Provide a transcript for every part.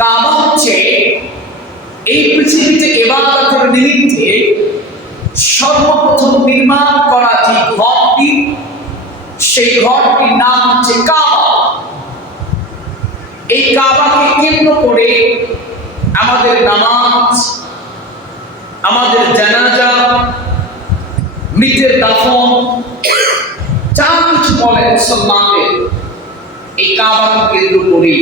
কাবা হচ্ছে এই পৃথিবীতে ইবাদতের নিমিত্তে সর্বপ্রথম নির্মাণ করা যে ঘরটি, সেই ঘরটির নাম হচ্ছে কাবা। এই কাবাকে কেন্দ্র করে আমাদের নামাজ, আমাদের জানাজা, মৃতের দাফন, যা কিছু বলে মুসলমানদের এই কাবাকে কেন্দ্র করে।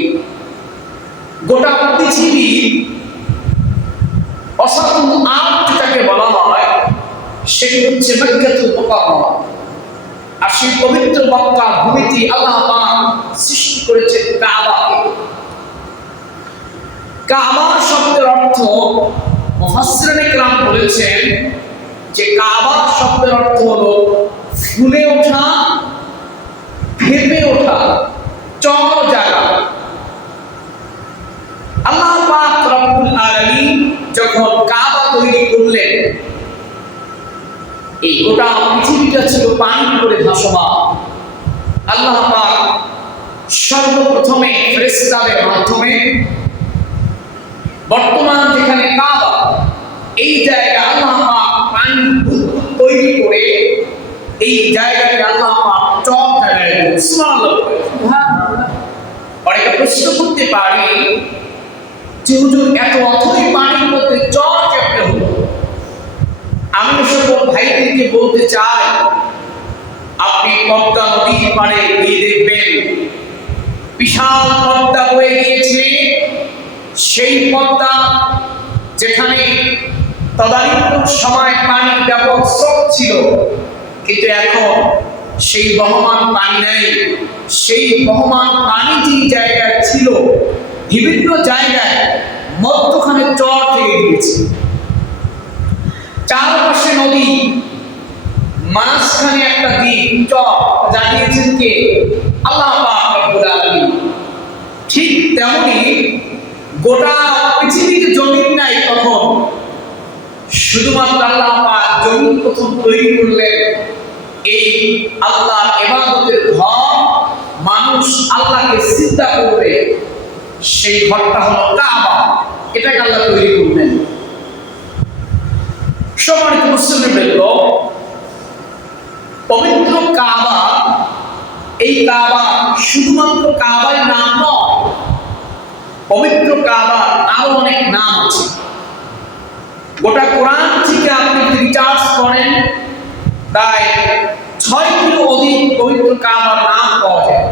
গোটা পৃথিবী অসাধারণ আর্ট যেটাকে বলা হয় সেটি হচ্ছে মক্কাতুল মুকাররমা। আর সেই পবিত্র মক্কা ভূমিতে আল্লাহ পাক সৃষ্টি করেছেন কাবাকে। কাবা শব্দের অর্থ মুফাসসিরিনে কেরাম বলেছেন যে কাবা শব্দের অর্থ হলো ফুলে ওঠা, ফেপে ওঠা, চর জায়গা। আল্লাহ পাক রব্বুল আলামিন যখন কাবা তৈরি করলেন, এই গোটা পৃথিবীটা ছিল পানি করে ভাসমান। আল্লাহ পাক সর্বপ্রথমে ফেরেশতাদের মাধ্যমে বর্তমান যেখানে কাবা, এই জায়গা আল্লাহ পাক পানি তৈরি করে এই জায়গাকে আল্লাহ পাক চর জায়গায় সুবহানাল্লাহ। অনেকে প্রশ্ন করতে পারে যে হুজুর এত অথই পানির মধ্যে চর কেমনে হলো? আমি সকল ভাইদেরকে বলতে চাই, আপনি পদ্মা নদীর পাড়ে গিয়ে দেখবেন বিশাল পদ্মা বয়ে গিয়েছে। সেই পদ্মা যেখানে তদানীন্তন সময় পানির ব্যাপক স্রোত ছিল, কিন্তু এখন সেই বহমান পানি নেই। সেই বহমান পানি যে জায়গায় ছিল, বিভিন্ন জায়গায় মধ্যখানে চর থেকে গিয়েছে। চারপাশে নদী, মাঝখানে একটা দ্বীপ, চর জানিয়েছেন কে? আল্লাহ পাক রব্বুল আলামিন। ঠিক তেমনি গোটা পৃথিবীতে জমিন নাই তখন, শুধুমাত্র আল্লাহ পাক জমিন প্রথম তৈরি করলেন। এই আল্লাহ ইবাদতের ঘর, মানুষ আল্লাহকে সিজদা করবে, সেই ঘরটা হলো কাবা। এটাকে আল্লাহ তৈরি করলেন। সম্মানিত মুসলিমবৃন্দ, পবিত্র কাবা, এই কাবা শুধুমাত্র কাবার নাম নয়, পবিত্র কাবার আরো অনেক নাম আছে। গোটা কোরআন থেকে আপনি যদি রিসার্চ করেন, তাই 6টির অধিক পবিত্র কাবার নাম পাওয়া যায়।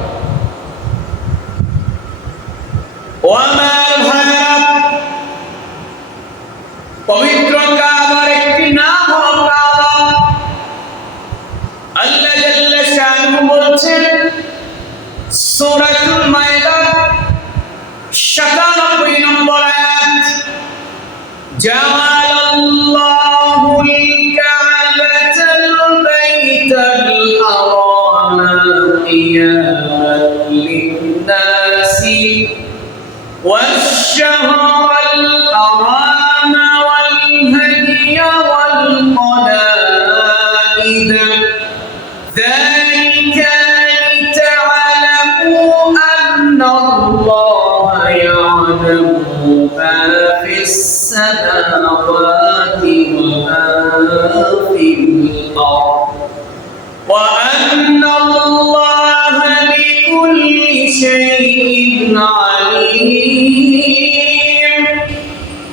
পবিত্র কাবার একটি নাম হলো কাবা। আল্লাহ জাল্লা শানুহু বলেছেন সূরাতুল মায়েদা 97 নম্বর আয়াত, জাআলাল্লাহুল কা'বাতাল বাইতাল হারামা কিয়ামান লিন-নাসি ওয়াশ-শাহরাল হারামা ওয়াল-হাদিয়া ওয়াল-কলাইদ যালিকা লিতা'লামু আন্নাল্লাহা ইয়া'লামু মা ফিস-সামাওয়াতি ওয়া মা ফিল-আরদ ওয়া আন্নাল্লাহা বিকুল্লি শাইইন আলীম।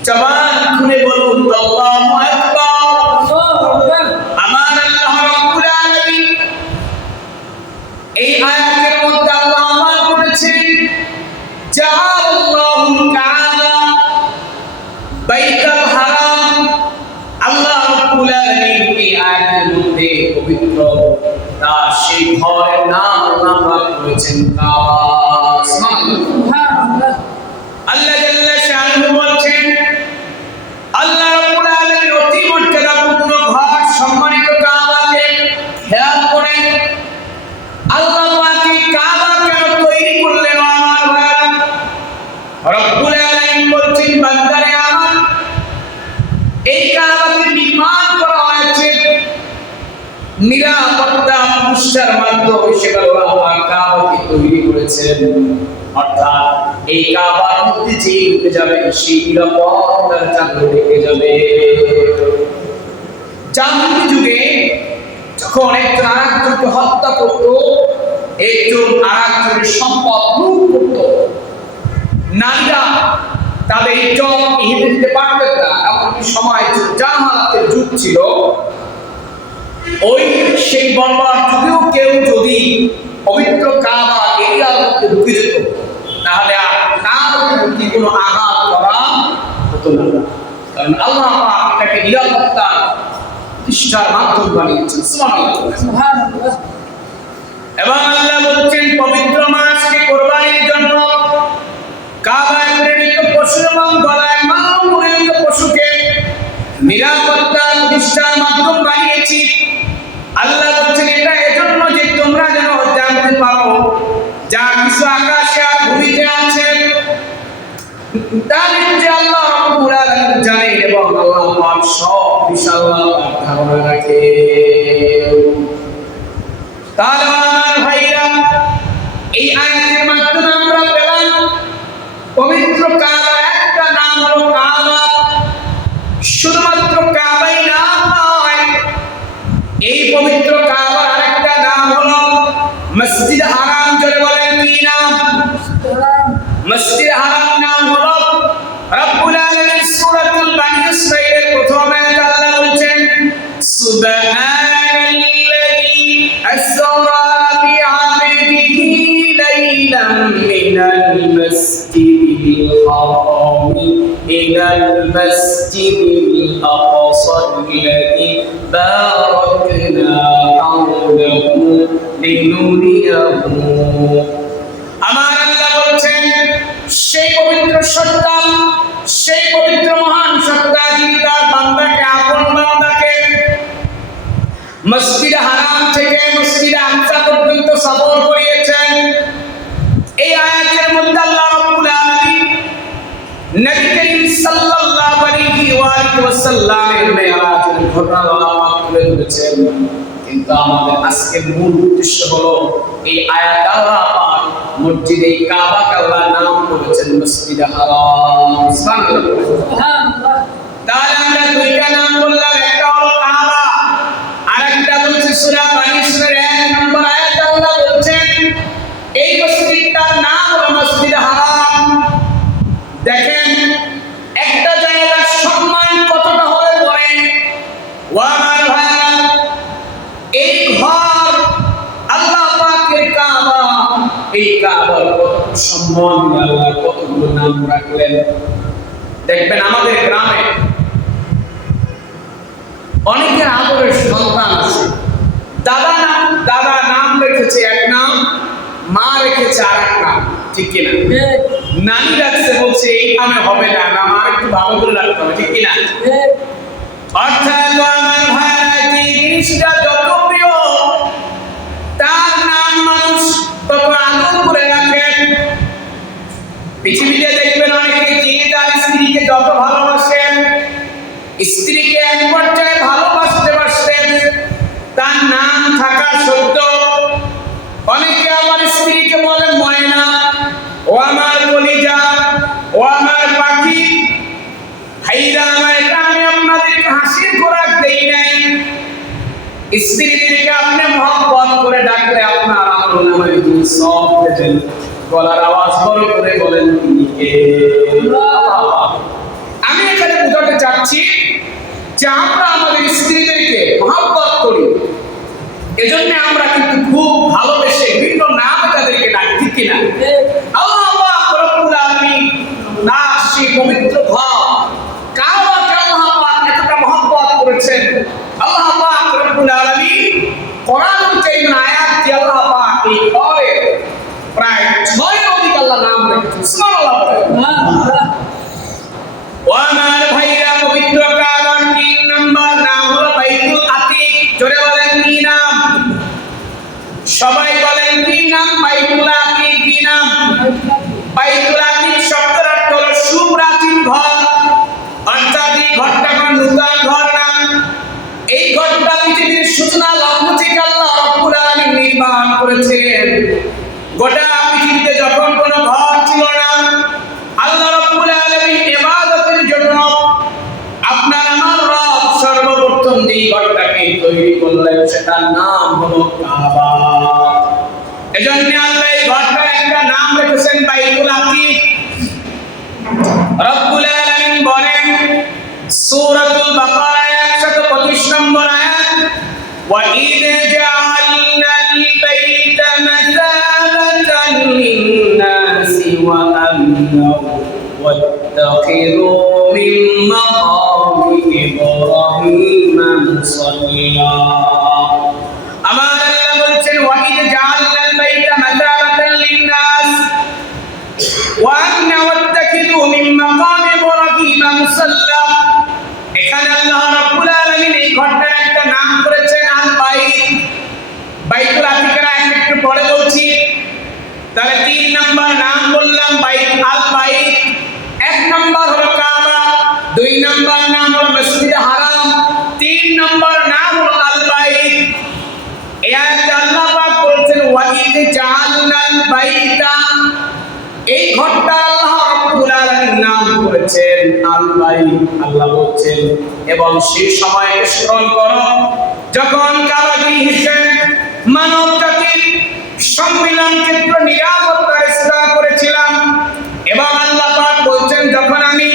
জবান খুলে বলুন আল্লাহু আকবার। আমার আল্লাহ রাব্বুল আলামিন এই আয়াতের মধ্যে আল্লাহ আমাকে বলেছেন জাআলাল্লাহুল কা'বা বাইতুল হারাম। আল্লাহ রাব্বুল আলামিন এই আয়াতের মধ্যে পবিত্র তার সেই ঘরের নাম আল্লাহ পাক করেছেন কাবা। সুবহানাল্লাহ। আল্লাহ জাল্লা শানুহু বলেন, আল্লাহ রাব্বুল আলামিন অতি মর্যাদাপূর্ণ ঘর সম্মানিত কাবাকে খেয়াল করেন। আল্লাহ পাক এই কাবা কেন তৈরি করলেন? আমার ভাইরা, রব্বুল আলামিন বলেন, বান্দারে আমার, এই কাবাকে নির্মাণ করা হয়েছে নিরাপত্তা প্রতিষ্ঠার মাধ্যমে। সেটা আল্লাহ পাক কাবাকে তৈরি করেছেন। অর্থাৎ এই কাবার মধ্যে যে ঢুকে যাবে সেই নিরাপত্তার চাদর ঢেকে যাবে। জাহিলি যুগে যখন একজন আরেকজনকে হত্যা করত, একজন আরেকজনের সম্পদ লুট করত, নারীরা তাদের ইজ্জত হিতে দিতে পারতেন না। এমনকি সময় জাহালাতের যুগ ছিল, ওই সেই বর্বর যুগেও কেউ যদি পবিত্র কাবা এরিয়ার মধ্যে ঢুকে যেত, তাহলে আর তার প্রতি কোনো আঘাত করা হতো না, কারণ আল্লাহ পাক এটাকে নিরাপত্তার প্রতিষ্ঠার মাধ্যম বানিয়েছেন। সুবহানাল্লাহ। এবং আল্লাহ বলছেন পবিত্র মাসকে কোরবানির জন্য কাবায় প্রেরিত পশু এবং গলায় মালা পরিহিত পশুকে নিরাপত্তার প্রতিষ্ঠার মাধ্যম বানিয়েছি। আল্লাহ বলছেন এটা এজন্য যে তোমরা যেন জানতে পারো যা কিছু আকাশে আর ভূমিতে আছে তা নিশ্চয় আল্লাহ রাব্বুল আলামিন জানেন এবং আল্লাহ পাক সব বিষয় ধারণা রাখে। তাহলে আমার ভাইরা, এই আয়াতের মাধ্যমে আমরা পেলাম পবিত্র কাবার একটা নাম হলো কাবা। শুধুমাত্র কাবাই নাম নয়, এই পবিত্র কাবার আরেকটা নাম হলো মসজিদ হারাম। জোরে বলেন কি নাম? মসজিদ হারাম নাম হলো রব্বুল আলামিন সূরাতুল বানি ইসরাঈলের প্রথম আয়াতে আল্লাহ বলছেন সুবহানাল্লাযী আসরা বিআবদিহি লাইলাম মিনাল মাসজিদিল হারাম ইলাল মাসজিদিল আকসাল্লাযী বারাকনা হাওলাহু লিনুরিয়াহু। আমার আল্লাহ বলছেন সেই পবিত্র সত্তা, সেই পবিত্র মহান সত্তা যিনি তার বান্দাকে, আপন বান্দাকে মসজিদ হারাম থেকে মসজিদ আকসা পর্যন্ত সফর করিয়েছেন। এই আয়াতের মধ্যে আল্লাহ রাব্বুল আলামিন নবী করিম সাল্লাল্লাহু আলাইহি ওয়াসাল্লামের মেরাজের ঘটনা তুলে ধরেছেন। কিন্তু আমাদের আজকের মূল উদ্দেশ্য হলো এই আয়াত আল্লাহ পাক মসজিদে কাবাকে আল্লাহ নাম করেছেন মসজিদ হারাম। সুবহানাল্লাহ। তাহলে আমরা দুইটা নাম বললাম, একটা হলো কাবা, আরেকটা হচ্ছে সূরা বানি ইসরাঈলের 1 নম্বর আয়াতে আল্লাহ বলছেন এই মসজিদটার নাম হলো মসজিদ হারাম। দেখেন একটা জায়গার সম্মান কতটা হলে বলেন ও আমার ভাইরা, এই ঘর আল্লাহ পাকের কাবা, এই কাবার কত সম্মান আল্লাহ কতগুলো নাম রাখলেন। দেখবেন আমাদের গ্রামে অনেকের আদরের সন্তান আছে, দাদা নাম রেখেছে এক নাম, মা রেখেছে আর এক নাম, ঠিক কিনা? নানি রাখছে বলছে এই নামে হবে না, নাম আর একটু ভালো করে রাখতে হবে, ঠিক কিনা? অর্থাৎ আমার ভাইরা, এই জিনিসটা যত প্রিয় তার নাম মানুষ তত আদর করে রাখেন। পৃথিবীতে দেখবেন অনেকে যিনি তার স্ত্রীকে যত ভালোবাসেন, স্ত্রীকে এক পর্যায়ে ভালোবাসতে বাসতেন তার নাম থাকা সত্ত্বেও অনেকে আমার স্ত্রীকে বলে ময়না, ও আমার কলিজা, ও আমার পাখি। ভাইরা আমার, এটা আমি আপনাদেরকে হাসির খোরাক দেই নাই। স্ত্রীদেরকে আপনি মহব্বত করে ডাকলে আপনার আমলনামায় সব দেবেন। গলার আওয়াজ বড় করে বলেন তিনি কে? আমি এখানে বোঝাতে চাচ্ছি যে আমরা আমাদের স্ত্রীদেরকে মহব্বত করি, এজন্য আমরা কিন্তু খুব ভালোবেসে বিভিন্ন নামে তাদেরকে ডাকি, ঠিক কিনা? আল্লাহ পাক রব্বুল আলামিন না সেই পবিত্র ঘর কাবাকে আল্লাহ পাক এতটা মহব্বত করেছেন। আল্লাহ পাক রব্বুল আলামিন কোরআনুল কারীম আয়াত দিয়ে আল্লাহ পাক এই ঘরে প্রায় 6 অধিক আল্লাহ নাম রেখেছেন। সুবহানাল্লাহ। ও আমার ভাইরা, পবিত্র কাবার 3 নম্বর নাম হলো বাইতুল আতিক। জোরে বলেন কি নাম? সবাই বলেন কি নাম? বাইতুল আতিক। কি নাম? বাইতুল আতিক শব্দের অর্থ হলো সুপ্রাচীন তৈরি করলেন, সেটার নাম হলো কাবা। এজন্য আল্লাহ এই ঘরটার একটা নাম রেখেছেন বাইতুল আতিক। রব্বুল আলামিন বলেন সূরাতুল বাকারা 125 নম্বর আয়াত, ওয়া ইয জাআলনাল বাইতা মাসাবাতান লিন-নাসি ওয়া আমনাও ওয়াত্তাখিযু মিন মাকামি ইব্রাহিমা মুসাল্লা। আমার আল্লাহ বলছেন ওয়া ইয জাআলনাল বাইতা মাসাবাতান লিন-নাস ওয়া আমনাও ওয়াত্তাখিযু মিন মাকামি ইব্রাহিমা মুসাল্লা। এখানে আল্লাহ রাব্বুল আলামিন এই ঘরটার একটা নাম করেছেন আল বাইত। বাইতুল আতিকের আয়াত একটু পরে বলছি। তাহলে 3 নাম্বার নাম বললাম বাইত, আল বাইত। 1 নাম্বার হলো কাবা, 2 নাম্বার নাম হলো মসজিদে হারাম, 3 নাম্বার নাম হলো আল বাইত। এই আয়াতে আল্লাহ পাক বলছেন ওয়া ইয জাআলনাল বাইতা, এই ঘরটা আল্লাহ রাব্বুল আলামিন নাম করেছেন আল বাইত। আল্লাহ বলছেন এবং সেই সময় স্মরণ করো যখন কাবাগৃহ হিসেবে মানব জাতির সম্মিলন ক্ষেত্র নিরাপত্তার ইসলাম করেছিলাম। এবং আল্লাহ পাক বলছেন যখন আমি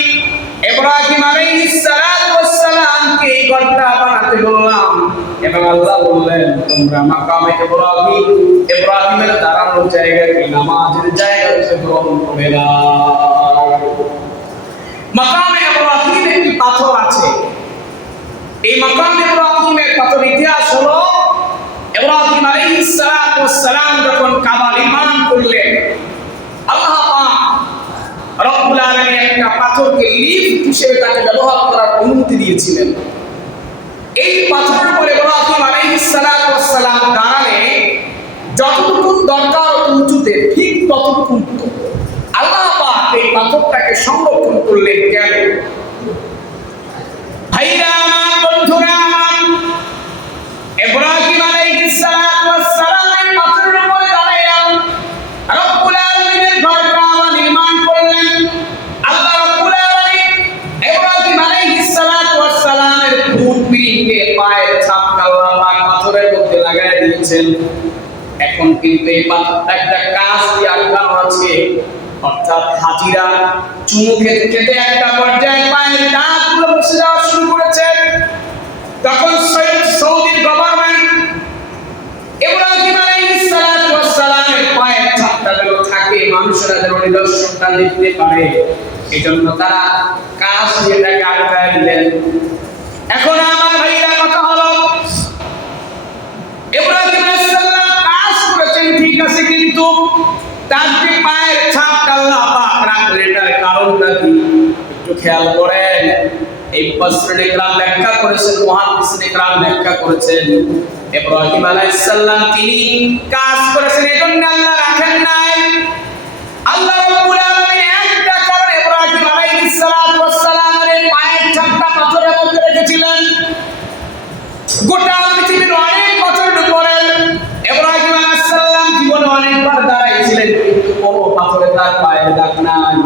ইব্রাহিম আলাইহিস সালাতু ওয়াস সালামকে এই ঘরটা বানাতে বললাম, এবং আল্লাহ বললেন তোমরা মাকামে ইব্রাহিমের দাঁড়ানোর জায়গাকে নামাজের জায়গা হিসেবে গ্রহণ করে নাও। মাকামে ইব্রাহিম একটি পাথর আছে। এই মাকামে ইব্রাহিমের পাথর ইতিহাস হলো ইব্রাহিম আলাইহিস সালাতু ওয়াস সালাম যখন কাবা নির্মাণ করলেন, আল্লাহ পাক রব্বুল আলামিন একটা পাথরকে লিফট হিসেবে তাকে ব্যবহার করার অনুমতি দিয়েছিলেন। এই পাথরের উপরে ইব্রাহিম আলাইহিস সালাতু ওয়াস সালাম দাঁড়ালে যতটুকু দরকার উঁচুতে ঠিক ততটুকু উঠত। আল্লাহ পাক এই পাথরটাকে সংরক্ষণ করলেন কেন? ভাইরা আমার, বন্ধুরা আমার, ইব্রাহিম আলাইহিস সালাতু ওয়াস সালাম এই পাথরের উপরে দাঁড়িয়ে রব্বুল আলামিনের ঘর কাবা নির্মাণ করলেন। আল্লাহ রব্বুল আলামিন ইব্রাহিম আলাইহিস সালাতু ওয়াস সালামের ফুটপিকে পায়ের ছাপ আল্লাহ পাক পাথরের মধ্যে লাগায় দিয়েছেন। এখন কিন্তু এই পাথরটা একটা কাঁচ দিয়ে আটকানো আছে, অর্থাৎ হাজিরা চুমু খেতে খেতে একটা পর্যায়ে পায়ের দাঁতগুলো বসে যাওয়া শুরু করেছে। তখন সৌদির গভর্নমেন্ট ইব্রাহিম আলাইহিস সালাতু ওয়াস সালামের পায়ের ছাপটা যেন থাকে, মানুষেরা যেন নিদর্শনটা দেখতে পারে, এজন্য তারা কাঁচ দিয়ে তাকে আটকায় দিলেন। এখন আমার ভাইরা কথা হলো ইব্রাহিম আলাইহিস সালাম কাজ করেছেন ঠিক আছে, কিন্তু তার যে পায়ের ছাপটা আল্লাহ পাক রাখলেন এটার কারণটা কি একটু খেয়াল করেন। এই মুফাসসিরিন ইকরাম ব্যাখ্যা করেছেন, মুহাদ্দিসিন ইকরাম ব্যাখ্যা করেছেন ইব্রাহিম আলাইহিস সালাম তিনি কাজ করেছেন এজন্য আল্লাহ রাখেন নাই। আল্লাহ রাব্বুল আলামিন একটা কারণে ইব্রাহিম আলাইহিস সালাতু ওয়াস সালামের পায়ের ছাপটা পাথরের মধ্যে রেখেছিলেন। গোটা পৃথিবীর অনেক বছর পরে ইব্রাহিম আলাইহিস সালাম জীবনে অনেকবার দাঁড়াইছিলেন, কিন্তু কোনো পাথরে তার পায়ের দাগ নাই।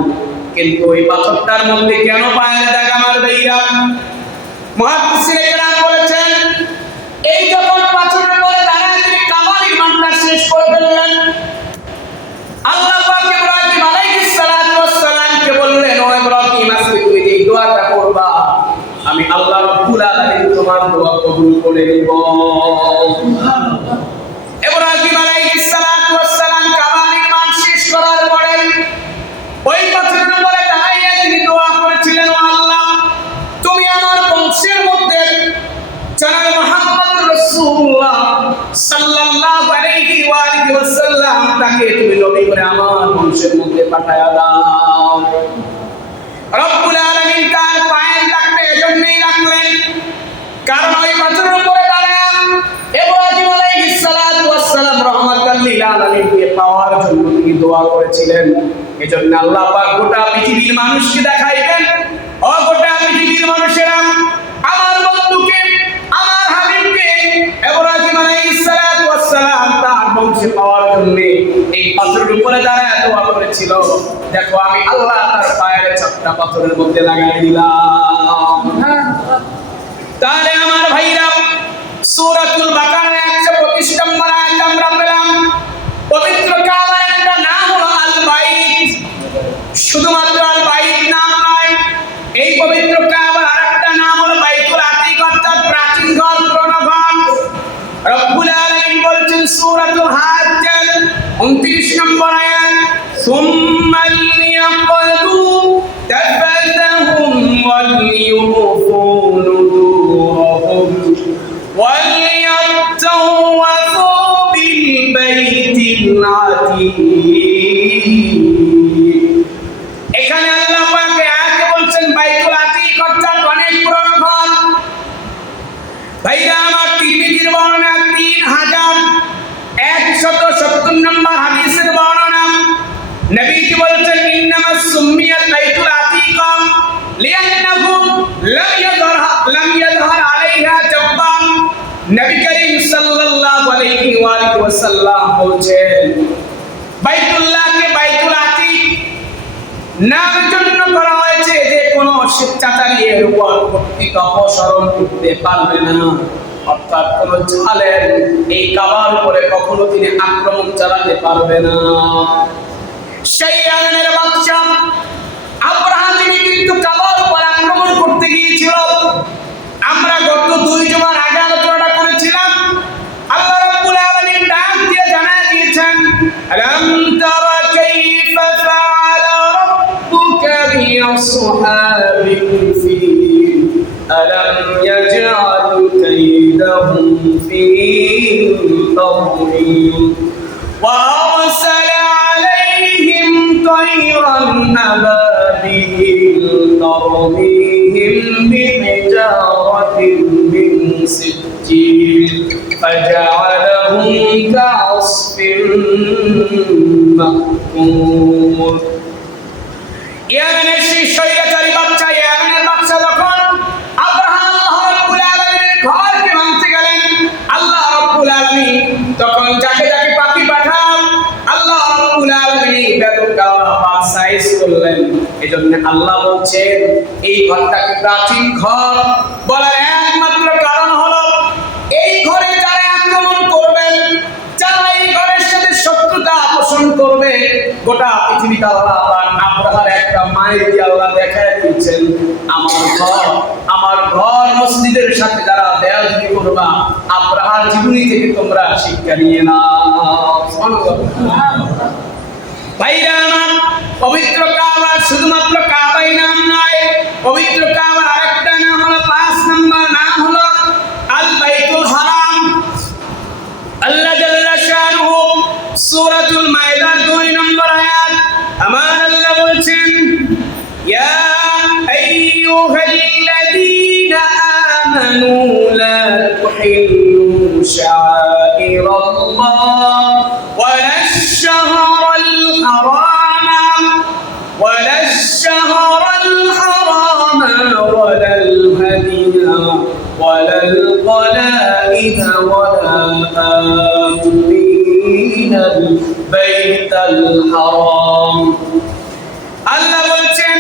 কিন্তু ওই পাথরটার মধ্যে কেন পায়ের দাগ আমার ভাইরা? মুহাদ্দিসিন ইকরাম বলেছেন এই যখন পাথরের উপরে দাঁড়ায় তিনি কাবা নির্মাণটা শেষ করে ফেললেন, আল্লাহ পাক ইব্রাহিম আলাইহিস সালাতু ওয়াস সালামকে বললেন ও ইব্রাহিম আজকে তুমি যে দোয়াটা করবা আমি আল্লাহ রাব্বুল আলামিন তোমার দোয়া কবুল করে নিব। সুবহানাল্লাহ। ইব্রাহিম আলাইহিস সালাতু ওয়াস সালাম কাবা নির্মাণ শেষ করার পরে ওই পাথরের উপরে দাঁড়িয়ে তিনি দোয়া করেছিলেন, ও আল্লাহ তুমি আমার বংশের মধ্যে জনাব মুহাম্মদুর রাসূলুল্লাহ সাল্লাল্লাহু আলাইহি ওয়া আলিহি ওয়াসাল্লাম তাকে তুমি নবী করে আমার বংশের মধ্যে পাঠায়া দাও। রব্বুল আলামিন তার পায়ের দাগটা এজন্যই রাখলেন কারণ ওই পাথরের উপরে দাঁড়ায় ইব্রাহিম আলাইহিস সালাতু ওয়াস সালাম রাহমাতাল লিল আলামিনকে পাওয়ার জন্য তিনি দোয়া করেছিলেন। এজন্য আল্লাহ পাক গোটা পৃথিবীর মানুষকে দেখাইবেন, ও গোটা পৃথিবীর মানুষেরা আমার বন্ধুকে আমার হাবিবকে ইব্রাহিম আলাইহিস সালাতু ওয়াস সালাম তার বংশে পাওয়ার জন্য এই পাথরের উপরে দাঁড়ায় দোয়া করেছিল। দেখো আমি আল্লাহ তার পায়ের ছাপটা পাথরের মধ্যে লাগাই দিলাম। তাহলে আমার ভাইরা সূরাতুল বাকারা 125 নম্বর আয়াত আমরা পেলাম। পবিত্র কাবার একটা নাম হলো আল বাইত। শুধুমাত্র আল বাইত নাম নয়, এই পবিত্র কাবার আরেকটা নাম হলো বাইতুল আতিক, অর্থাৎ প্রাচীন ঘর, পুরনো ঘর। রব্বুল আলামিন বলছেন সূরাতুল হাজ্জ 29 নম্বর আয়াত, সুম্মা লিয়াকদু তাফাতাহুম ওয়ালিউফু নুদুরহুম ওয়ালিয়াতাওয়াফু বিল বাইতিল আতীক। এখানে আল্লাহ পাক আয়াতে বলছেন বাইতুল আতীক অর্থাৎ অনেক পুরনো ঘর। ভাইরা আমার, তিরমিজির বর্ণনা 3170 নম্বর হাদিসের বর্ণনা। নবীজি বলছেন ইন্নামাস সুম্মিয়াল বাইতুল আতীক লিআন্নাহু লাম ইয়াযহার আলাইহা জাব্বার। নবী করিম সাল্লাল্লাহু আলাইহি ওয়াসাল্লাম বলছেন বাইতুল্লাহকে বাইতুল আতীক নামের জন্য করা হয়েছে যে কোনো স্বেচ্ছাচারী এর উপর কর্তৃত্ব অপসারণ করতে পারবে না, অর্থাৎ কোন জালেম এই কাবার উপরে কখনো তিনি আক্রমণ চালাতে পারবে না। সেই আলমের বাদশা আব্রাহা তিনি কিন্তু কাবার উপর আক্রমণ করতে গিয়েছিল। আমরা গত 2 জুমার আগে আলোচনা করেছিলাম। আল্লাহ রাব্বুল আলামিন ডাক দিয়ে জানায় দিয়েছেন, আলাম তারা কাইফা ফাআলা রাব্বুকা বিআসহাবিল ফিল আলাম ইয়াজআল কাইদাহুম ফি তাদলিল ওয়া আরসালা আলাইহিম তায়রান আবাবিল তারমিহিম বিহিজারাতিন মিন সিজ্জিল فجعلهم كعصف مأكول। ইয়ামেনের সেই শয়তানি বাদশা, ইয়ামেনের বাদশা যখন আব্রাহা আল্লাহ রাব্বুল আলামিনের ঘরকে ভাঙতে গেলেন, আল্লাহ রাব্বুল আলামিন তখন যাকে যাকে পাখি পাঠান, আল্লাহ রাব্বুল আলামিন বেদকা পাক সাইজ করলেন। এজন্য আল্লাহ বলছেন এই ঘরটাকে প্রাচীন ঘর বলার একমাত্র কারণ হলো এই ঘরে যারা আক্রমণ করবেন, যারা এই ঘরের সাথে শত্রুতা পোষণ করবে, গোটা পৃথিবীতে আল্লাহ আব্রাহার একটা মায়ের দিয়ে আল্লাহ দেখায় দিচ্ছেন আমার ঘর মসজিদের সাথে যারা দেয়ালগিরি করবা, আব্রাহার জীবনী থেকে তোমরা শিক্ষা নিয়ে নাও। ভাইরা আমার, পবিত্র কাবা শুধুমাত্র কাবাই নাম নয়, পবিত্র কাবার আরেকটা নাম হলো 5 নম্বর নাম হলো আল বাইতুল হারাম। আল্লাহ জাল্লা শানুহু সূরাতুল মাইদার 2 নম্বর আয়াত আমার আল্লাহ বলছেন, ইয়া আইয়ুহাল্লাযীনা আমানু লা তুহিল্লু শাআইরাল্লাহ ওয়ালাশ-শাহরাল হারাম ওয়ালাশ-শাহরাল হারাম ওয়ালাল হাদিয়া ওয়ালাল কলাইদা ওয়ালা আমিনাল বাইতাল হারাম। আল্লাহ বলছেন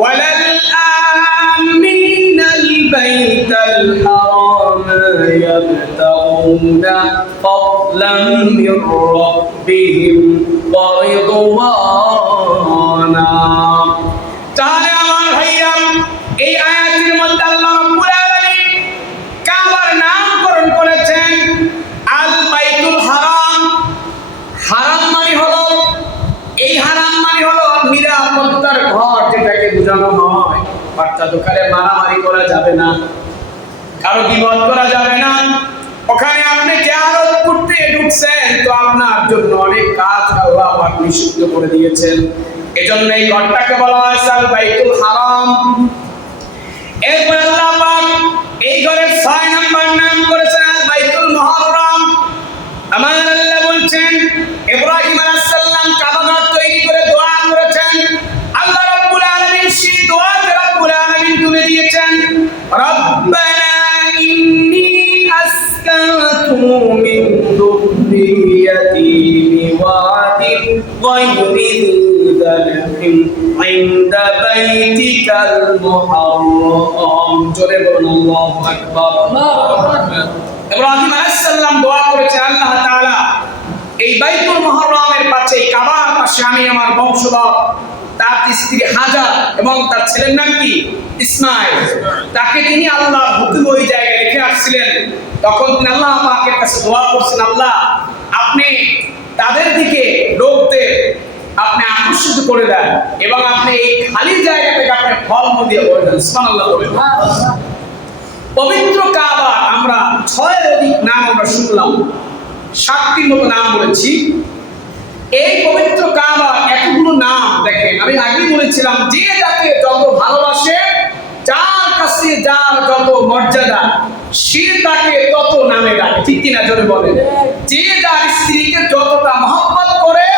ওয়ালাল আমিনাল বাইতাল হারাম ইয়াবতাগুনা ফাদলাম মির রাব্বিহিম ওয়া রিদওয়ানা। তাহলে আমার ভাইরা, এই আয়াতের মধ্যে আল্লাহ রাব্বুল আলামিন কাবার নামকরণ করেছেন আল বাইতুল হারাম। হারাম মানে হলো, এই হারাম মানে হলো নিরাপত্তার ঘর, যেটাকে বোঝানো হয় অর্থাৎ ওখানে মারামারি করা যাবে না, কারো বিপদ করা যাবে না। ওখানে আপনি জিয়ারত করতে ঢুকছেন তো আপনার জন্য অনেক কাজ আল্লাহ পাক নিষিদ্ধ করে দিয়েছেন। এজন্য এই ঘরটাকে বলা হয় আল বাইতুল হারাম। এরপর আল্লাহ পাক এই ঘরের 6 নম্বর নাম করেছেন আল বাইতুল মুহাররম। আমার আল্লাহ বলছেন ইব্রাহিম আলাইহিস সালাম কাবা তৈরি করে দোয়া করেছেন, আল্লাহ রাব্বুল আলামিন সেই দোয়াতে রাব্বুল আলামিন তুলে দিয়েছেন, রব্বানা ইন্নী আসকানতু মিন যুররিয়াতি বিওয়াদিন গায়রি যারহিন ইনদা বাইতিকাল মুহাররম। জোরে বলুন আল্লাহু আকবার। ইব্রাহিম আলাইহিস সালাম দোয়া করেছেন, আল্লাহ তাআলা এই বাইতুল মুহাররমের পাশে কাবার পাশে আমি আমার বংশধর তার স্ত্রী হাজার এবং তার ছেলের নাম কি ইসমাইল, তাকে তিনি আল্লাহর হুকুম ওই জায়গায় রেখে আসছিলেন। তখন তিনি আল্লাহ পাকের কাছে দোয়া করছেন, আল্লাহ আপনি তাদের দিকে লোকদের আপনি আকর্ষিত করে দেন এবং আপনি এই খালি জায়গা থেকে আপনি ফলমূল দিয়ে ভরে দেন। সুবহানাল্লাহ বলেন। পবিত্র কাবা আমরা 6 এর অধিক নাম আমরা শুনলাম, 7টির মতো নাম বলেছি। এই পবিত্র কাবা এতগুলো নাম দেখেন, আমি আগেই বলেছিলাম যে যাকে যত ভালোবাসে, যার কাছে যার যত মর্যাদা, সে তাকে তত নামে ডাকে, ঠিক কিনা জোরে বলেন। যে যার স্ত্রীকে যতটা মহব্বত করে,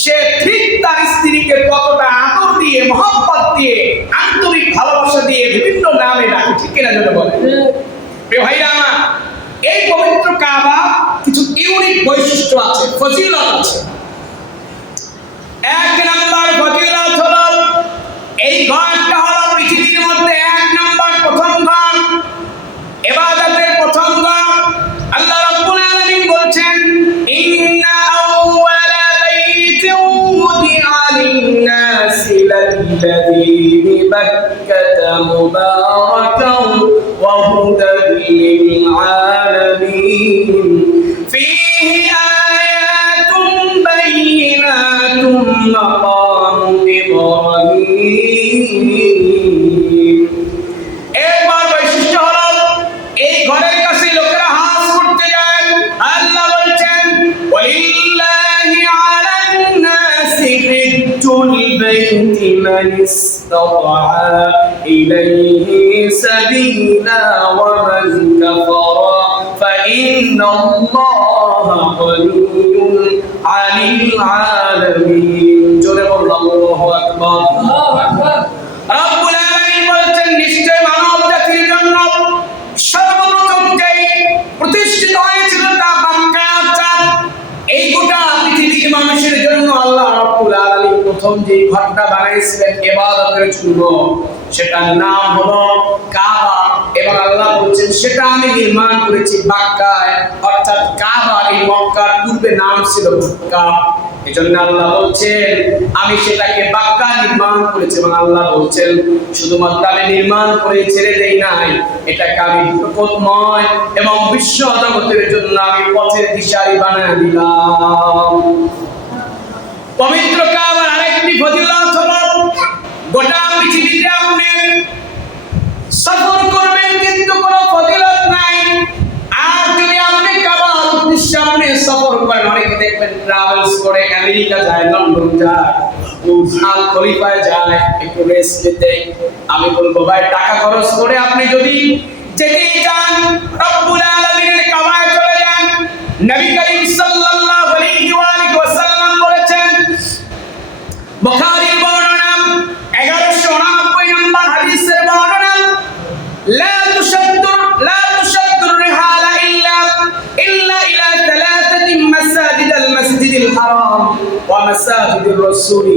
সে ঠিক তার স্ত্রীকে ততটা আদর দিয়ে, মহব্বত দিয়ে, আন্তরিক ভালোবাসা দিয়ে বিভিন্ন নামে ডাকে, ঠিক কিনা জোরে বলেন। প্রিয় ভাইরা আমার, এই পবিত্র কাবা কিছু ইউনিক বৈশিষ্ট্য আছে, ফজিলত আছে। এক নাম্বার ফজিলত হলো এই ঘরটা হলো পৃথিবীর মধ্যে 1 নাম্বার প্রথম ঘর, ইবাদতের প্রথম ঘর। আল্লাহ রাব্বুল আলামিন বলছেন, ইন্না আউওয়ালা বাইতিন উদিআ লিন-নাসি লাল্লাযী বিবাক্কাতা মুবারাকান ওয়া হুদাল লিল-আলামিন ফীহি আয়াতুন বাইয়িনাতুন মাকামু ইব্রাহিম। এরপর বৈশিষ্ট্য হলো এই ঘরের কাছে লোকেরা হাজ করতে যায়। আল্লাহ বলছেন, ওয়ালিল্লাহি আলান-নাসি হিজ্জুল বাইতি মান ইসতাতা ইলাইহি সাবিলা ওয়া মান কাফারা ফাইন্নাল্লাহা গনিয়্যুন আনিল আলামিন। জোরে বলুন আল্লাহু আকবার। রাব্বুল আলামিন বলছেন, নিশ্চয় মানব জাতির জন্য সর্বপ্রথম যে প্রতিষ্ঠিত হয়েছিল তা বাক্কাত চাঁদ। এই গোটা পৃথিবীর মানুষের জন্য আল্লাহ রাব্বুল আলামিন প্রথম যে ঘরটা বানাইছিলেন ইবাদতের জন্য, সেটার নাম হলো কাবা। এবং আল্লাহ বলছেন, সেটা আমি নির্মাণ করেছি বাক্কায়, অর্থাৎ কাবা এই মক্কার পূর্বে নাম ছিল মক্কা। এজন্য আল্লাহ বলছেন, আমি সেটাকে বাক্কা নির্মাণ করেছি। এবং আল্লাহ বলছেন, শুধুমাত্র আমি নির্মাণ করে ছেড়ে দেই নাই, এটাকে আমি বরকতময় এবং বিশ্ব জগতের জন্য আমি পথের দিশারি বানিয়ে দিলাম। পবিত্র কাবার আরেকটি ফজিলত হলো, গোটা পৃথিবীতে আপনি সফর করবেন কিন্তু কোনো ফজিলত নাই। আর যদি আপনি কাবার উদ্দেশ্যে আপনি সফর করেন, অনেকে দেখবেন ট্রাভেলস করে আমেরিকা যায়, লন্ডন যায়, বুর্জ খলিফায় যায় একটু রেস্ট নিতে। আমি বলবো ভাই, টাকা খরচ করে আপনি যদি যেতে চান, রব্বুল আলামিনের কাবায় চলে যান। নবী করিম সাল্লাল্লাহু আলাইহি ওয়াসাল্লাম বলেছেন, বুখারীর বর্ণনা 1189 নম্বর হাদিসের বর্ণনা, লা তুশাদ্দু রিহালা ইল্লা ইলা থালাথাতিন মাসাজিদ আল-মাসজিদিল হারাম ওয়া মাসাজিদির রাসূল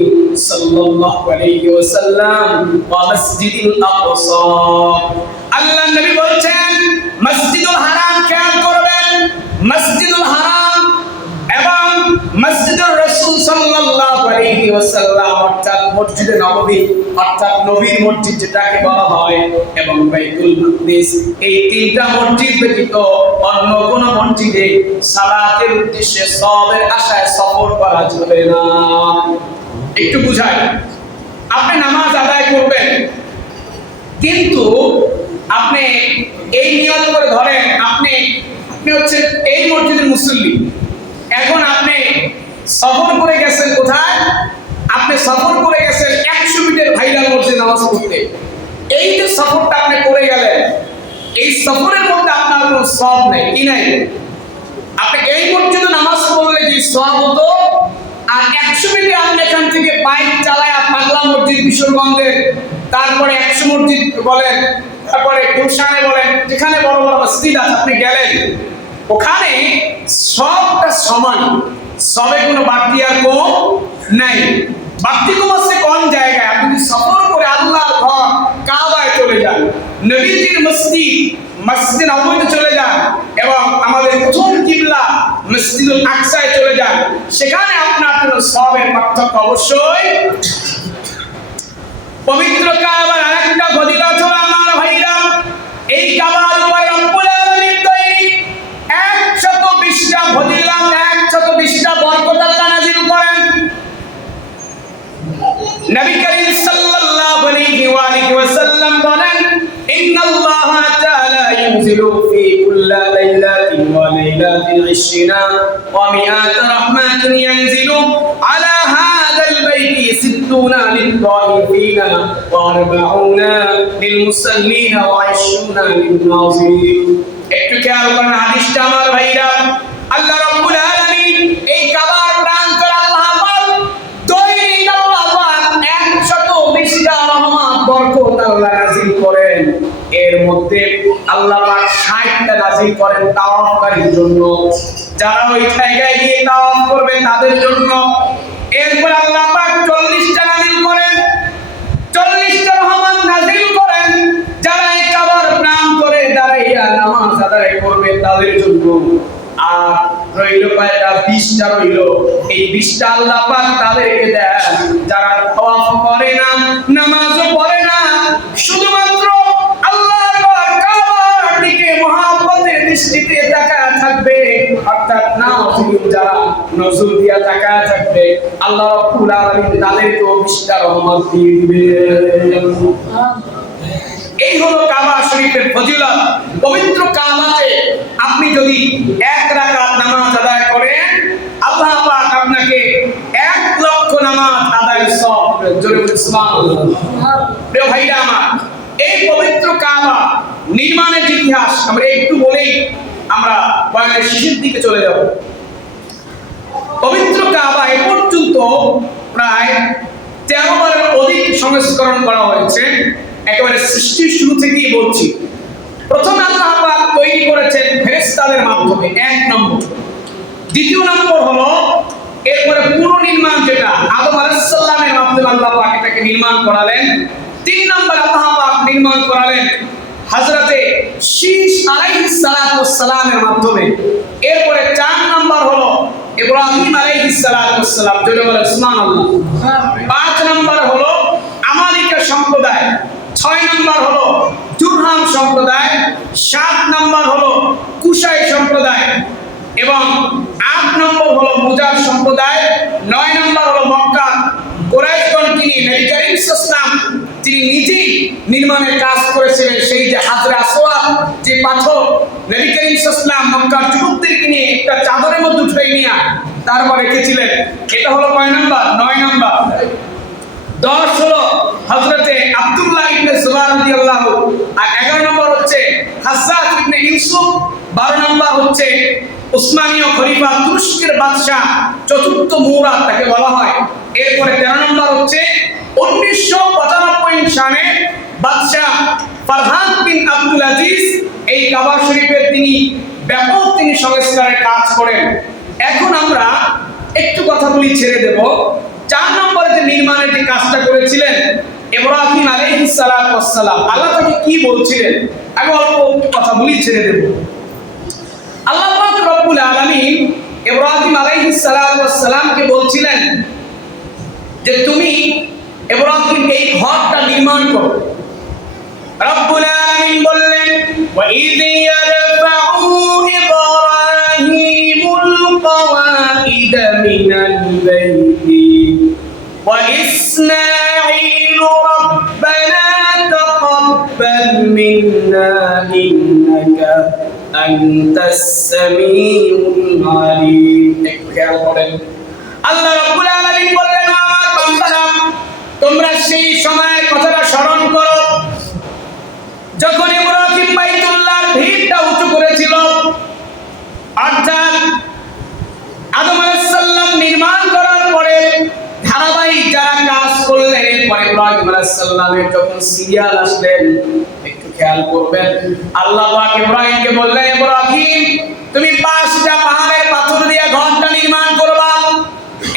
সাল্লাল্লাহু আলাইহি ওয়াসাল্লাম ওয়া মাসজিদিল আকসা। আল্লাহর নবী বলছেন, মসজিদুল হারাম খেয়াল করবেন, মসজিদুল হারাম এবং মসজিদুর রাসূল সাল্লাল্লাহু আলাইহি ওয়াসাল্লাম অর্থাৎ মসজিদে নববী, অর্থাৎ নবীর মসজিদ যেটাকে বলা হয়, এবং বাইতুল মাকদিস, এই তিনটা মসজিদ ব্যতীত অন্য কোন মসজিদে সালাতের উদ্দেশ্যে সওয়াবের আশায় সফর করা যাবে না। একটু বুঝাই, আপনি নামাজ আদায় করবেন, কিন্তু আপনি এই নিয়ত করে ধরেন আপনি হচ্ছে এই মসজিদের মুসল্লি। এখন আপনি সফর করে গেছেন কোথায়? আপনি সফর করে গেছেন 100 মিটার ভাইরাল মসজিদে নামাজ পড়তে। এই যে সফরটা আপনি করে গেলেন, এই সফরের মধ্যে আপনার কোনো সওয়াব নেই, কি নাই? আপনি এই মসজিদে নামাজ পড়লে যে সওয়াব হতো, আর 100 মিটার আপনি এখান থেকে বাইক চালায় পাগলা মসজিদ কিশোরগঞ্জের, তারপরে 100 মসজিদ বলেন, তারপরে গুলশানে বলেন, যেখানে বড় বড় মসজিদ আছে আপনি গেলেন, ওখানে সবটা সমান, সবে কোনো বাড়তি আর কম নাই। বাড়তি কম আছে কোন জায়গায়? আপনি যদি সফর করে আল্লাহর ঘর কাবায় চলে যান, নবীজির মসজিদ মসজিদে নববীতে চলে যান, এবং আমাদের প্রথম কিবলা মসজিদুল আকসায় চলে যান, সেখানে আপনার জন্য সওয়াবের পার্থক্য অবশ্যই। পবিত্র কাবার আরেকটা ফজিলত হলো আমার ভাইরা, এই কাবার উপরে রব্বুল আলামিন তৈরি 120টা ফজিলত, 120টা বরকত আল্লাহ নাযিল করেন। নবী করিম সাল্লাল্লাহু আলাইহি ওয়া আলিহি ওয়াসাল্লাম বলেন, ইন্নাল্লাহা তাআলা ইনজিলু ফি কুল্লি লাইলাতিন ওয়া লাইলাতিন 20 ওয়া মিআত রাহমাতিন ইয়ানজিলু আলা হাযাল বাইতি 60 লিত-তাইফিনা ওয়া 40 লিল-মুসাল্লিনা ওয়া 20 লিন-নাযিরিন। একটু খেয়াল করেন হাদিসটা আমার ভাইরা, আল্লাহ রাব্বুল আলামিন এই কাবার প্রান্তরে আল্লাহ পাক তৈরি আল্লাহ পাক 120টা রহমত বরকত আল্লাহ নাযিল করেন। এর মধ্যে আল্লাহ পাক 60টা নাযিল করেন তাওয়াফকারীর জন্য, যারা ওই জায়গায় গিয়ে তাওয়াফ করবে তাদের জন্য। এরপর আল্লাহ পাক 40টা নাযিল করেন, 40টা রহমত নাযিল করেন যারা এই কাবার প্রান্তরে দাঁড়াইয়া নামাজ আদায় করবে তাদের জন্য। আর রইল কয়টা? 20টা রইল। এই 20টা আল্লাহ পাক তাদেরকে দেন যারা তাওয়াফ করে না, নামাজও পড়ে না, শুধুমাত্র আল্লাহর ঘর কাবার দিকে মহব্বতের দৃষ্টিতে তাকায় থাকবে, অর্থাৎ নামাজি যারা নজর দিয়া তাকায় থাকবে, আল্লাহ রাব্বুল আলামিন তাদেরকে 20টা রহমত দিয়ে দিবেন। এই হলো কাবা শরীফের ফজিলত। পবিত্র কাবাতে আপনি যদি 1 রাকাত নামাজ আদায় করেন, আল্লাহ পাক আপনাকে 1 লক্ষ নামাজ আদায়ের সওয়াব দেবেন। জোরে বলুন সুবহানাল্লাহ। প্রিয় ভাইরা আমার, এই পবিত্র কাবা নির্মাণের ইতিহাস আমরা একটু বলেই আমরা বয়ানের শেষের দিকে চলে যাব। পবিত্র কাবা এ পর্যন্ত প্রায় 13 বারের অধিক সংস্করণ করা হয়েছে। একেবারে সৃষ্টির শুরু থেকেই বলছি। প্রথমে আল্লাহ পাক তৈরি করেছেন ফেরেশতাদের মাধ্যমে, 1 নম্বর। দ্বিতীয় নম্বর হলো এরপরে পুনর্নির্মাণ, যেটা আদম আলাইহিস সালামের মাধ্যমে আল্লাহ পাক এটাকে নির্মাণ করালেন। 3 নম্বর আল্লাহ পাক নির্মাণ করালেন হযরতে শীস আলাইহিস সালাতু ওয়াস সালামের মাধ্যমে। এরপরে 4 নম্বর হলো ইব্রাহিম আলাইহিস সালাতু ওয়াস সালাম। জোরে বলেন সুবহানাল্লাহ। 5 নম্বর হলো আমালিকা সম্প্রদায়। 6 নম্বর হলো জুরহাম সম্প্রদায়। 7 নম্বর হলো কুশাই সম্প্রদায় এবং 8 নম্বর হলো মুজার সম্প্রদায়। 9 নম্বর হলো মক্কা কুরাইশগণ, তিনি নবী করিম সাল্লাল্লাহু আলাইহি ওয়াসাল্লাম তিনি নিজেই নির্মাণের কাজ করেছিলেন। সেই যে হাজরে আসওয়াদ, যে পাথর, নবী করিম সাল্লাল্লাহু আলাইহি ওয়াসাল্লাম মক্কার যুবকদেরকে নিয়ে একটা চাদরের মধ্যে উঠিয়ে নিয়ে তারপর রেখেছিলেন। এটা হলো কয় নাম্বার? 9 নাম্বার। 10 হলো হযরতে আব্দুল্লাহ ইবনে জুবাইর রাদিয়াল্লাহু, আর 11 নম্বর হচ্ছে হাজ্জাজ ইবনে ইউসুফ। 12 নম্বর হচ্ছে উসমানীয় খলিফা, তুরস্কের বাদশা চতুর্থ মুরাদ তাকে বলা হয়। এরপরে 13 নম্বর হচ্ছে 1995 সালে বাদশা ফারহান বিন আব্দুল আজিজ এই কাবা শরীফের তিনি ব্যাপক সংস্কারের কাজ করেন। এখন আমরা একটু কথা বলি, ছেড়ে দেব। 4 নম্বরে যে নির্মাণের যে কাজটা করেছিলেন ইব্রাহিম আলাইহিস সালাতু ওয়াস সালাম, আল্লাহ তাকে কি বলছিলেন আমি অল্প কথা বলি, ছেড়ে দেব। আল্লাহ পাক রব্বুল আলামিন ইব্রাহিম আলাইহিস সালাতু ওয়াস সালামকে বলছিলেন যে তুমি ইব্রাহিম এই ঘরটা নির্মাণ করো। রব্বুল আলামিন বললেন ওয়া ইয ইয়ারফাউ ইব্রাহিমুল কওয়াইদ মিনাল বাইতি ওয়া ইসমাঈলু রাব্বানা তাকাব্বাল মিন্না ইন্নাকা আনতাস সামিউল আলিম। একটু খেয়াল করেন, আল্লাহ রাব্বুল আলামিন বললেন আমার বান্দারা তোমরা সেই সময়ের কথাটা স্মরণ করো যখন ইব্রাহিম বাইতুল্লাহর ভিতটা উঁচু করেছিল, অর্থাৎ আদম আলাইহিস সালাম নির্মাণ করার পরে ধারাবাহিক যারা কাজ করলেন, এরপরে ইব্রাহিম আলাইহিস সালামের যখন সিরিয়াল আসলেন, একটু খেয়াল করবেন, আল্লাহ পাক ইব্রাহিমকে বললেন ইব্রাহিম তুমি 5টা পাহাড়ের পাথর দিয়ে ঘরটা নির্মাণ করবা।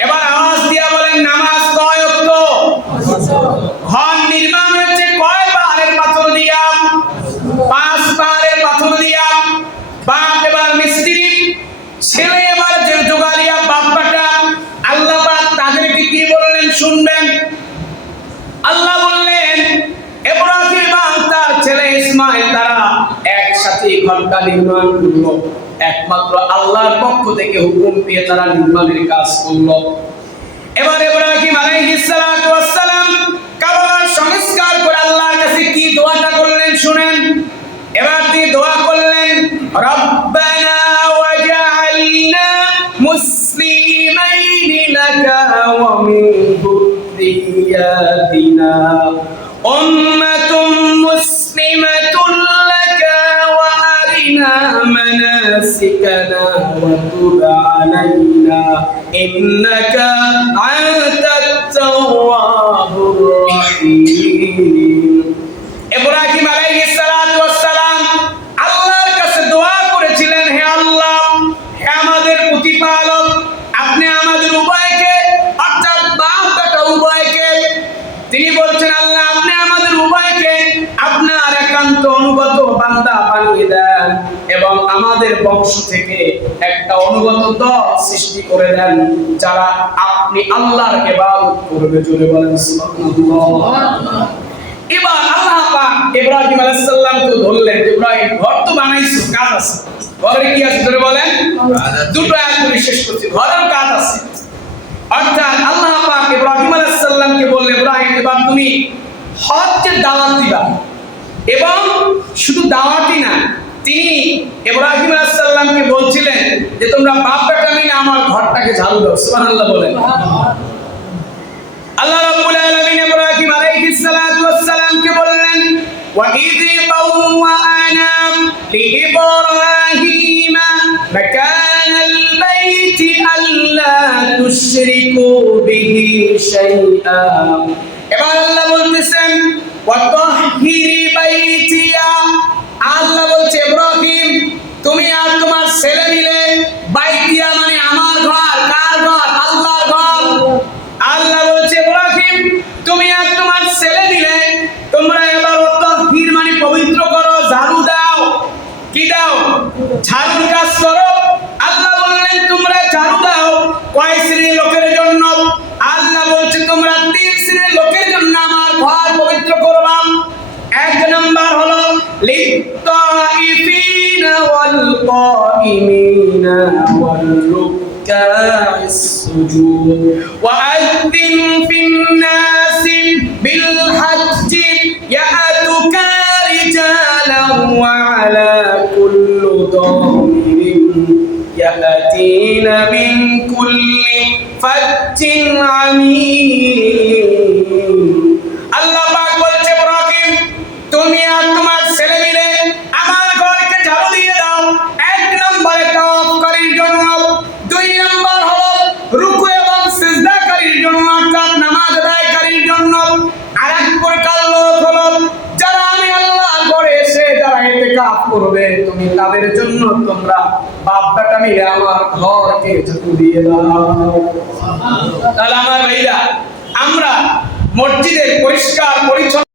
এবার আওয়াজ দিয়া বলেন নামাজ কয় ওয়াক্ত? ঘর নির্মাণ হচ্ছে কয় পাহাড়ের পাথর দিয়া? 5 পাহাড়ের পাথর দিয়া। 5 ঘরটা নির্মাণ করলো, একমাত্র আল্লাহর পক্ষ থেকে হুকুম পেয়ে তারা নির্মাণের কাজ করলো। এবার ইব্রাহিম আলাইহিস সালাতু ওয়াস সালাম কাবার সংস্কার করে আল্লাহর কাছে কি দোয়াটা করলেন শুনেন। এবার তিনি দোয়া করলেন, রব্বানা ওয়াজআলনা মুসলিমাইনি লাকা ওয়া মিন যুররিয়াতিনা উম্মাতুম মুসলিমাতুন লাকা ওয়া আরিনা মানাসিকানা ওয়া তুব আলাইনা ইন্নাকা আনতাত তাওয়াবুর রহিম। ইব্রাহিম আলাইহিস সালাতু ওয়াস সালাম আল্লাহর কাছে দোয়া করেছিলেন, হে আল্লাহ, হে আমাদের প্রতিপালক, আপনি আমাদের উভয়কে অর্থাৎ বাপ বেটা উভয়কে, তিনি বলছেন আল্লাহ আপনি আমাদের উভয়কে আপনার একান্ত অনুগত বান্দা বানিয়ে দেন এবং আমাদের বংশ থেকে একটা অনুগত দল সৃষ্টি করে দেন যারা আপনি আল্লাহর ইবাদত করবে। জোরে বলেন সুবহানাল্লাহ। এবার আল্লাহ পাক ইব্রাহিম আলাইহিস সালামকে ধরলেন, ইব্রাহিম ঘর তো বানাইছো, কাজ আছে, ঘরে কি আছে জোরে বলেন। দুটো আয়াত করে শেষ করছি, ঘরের কাজ আছে। অর্থাৎ আল্লাহ পাক ইব্রাহিম আলাইহিস সালামকে বললেন, ইব্রাহিম এবার তুমি হজ্জের দাওয়াত দিবা এবং শুধু দাওয়াতই না, তিনি ইব্রাহিম আলাইহিস সালামকে বলছিলেন যে তোমরা বাপ বেটা মিলে আমার ঘরটাকে ঝাড়ু দাও। সুবহানাল্লাহ বলেন। আল্লাহ রাব্বুল আলামিন ইব্রাহিম আলাইহিস সালাতু ওয়াস সালামকে বললেন, ওয়া ইয বাওয়া'না লিইব্রাহিমা মাকানাল বাইতি আল্লা তুশরিকু বিহি শাইআ। এবার আল্লাহ বলতেছেন, ওয়া তাহহিরি বাইতিয়া, আল্লাহ বলছে ইব্রাহিম তুমি আর তোমার ছেলে মিলে, বাইতিয়া মানে আমার ঘর, কার ঘর? আল্লাহর ঘর। আল্লাহ বলছে ইব্রাহিম তুমি আর তোমার ছেলে মিলে তোমরা এবার তাহহির মানে পবিত্র করো, ঝাড়ু দাও। কি দাও? ঝাড়ুর কাজ করো। আল্লাহ বললেন তোমরা ঝাড়ু দাও কয় শ্রেণীর লোকের জন্য? আল্লাহ বলছে তোমরা 3 শ্রেণীর লোকের জন্য আমার ঘর পবিত্র করবা। এক নাম্বার হলো লিত্তাইফিনা ওয়াল কাইমিনা ওয়াল রুকাইস সুজুদ ওয়া'আযিম ফিন-নাসি বিল-হাজ্জি ইয়া'তুকা রিজালান ওয়া 'আলা কুল্লি দামিরিন ইয়া'তিনা মিন কুল্লি ফাজ্জিন আমিন। আল্লাহ পাক বলছে ইব্রাহিম তুমি আর তোমার ছেলে মিলে আমার ঘরকে ঝাড়ু দিয়ে দাও। এক নম্বরে তাওয়াক্কুলের জন্য, 2 নম্বর হলো রুকু এবং সিজদাকারীর জন্য অর্থাৎ নামাজ আদায়কারীর জন্য, আর এক প্রকার লোক হলো যারা আমি আল্লাহর ঘরে এসে যারা ইতিকাফ করবে তুমি তাদের জন্য তোমরা বাপ বেটা মিলে আমার ঘরকে ঝাড়ু দিয়ে দাও। তাহলে আমার ভাইরা আমরা মসজিদের পরিষ্কার পরিচ্ছন্ন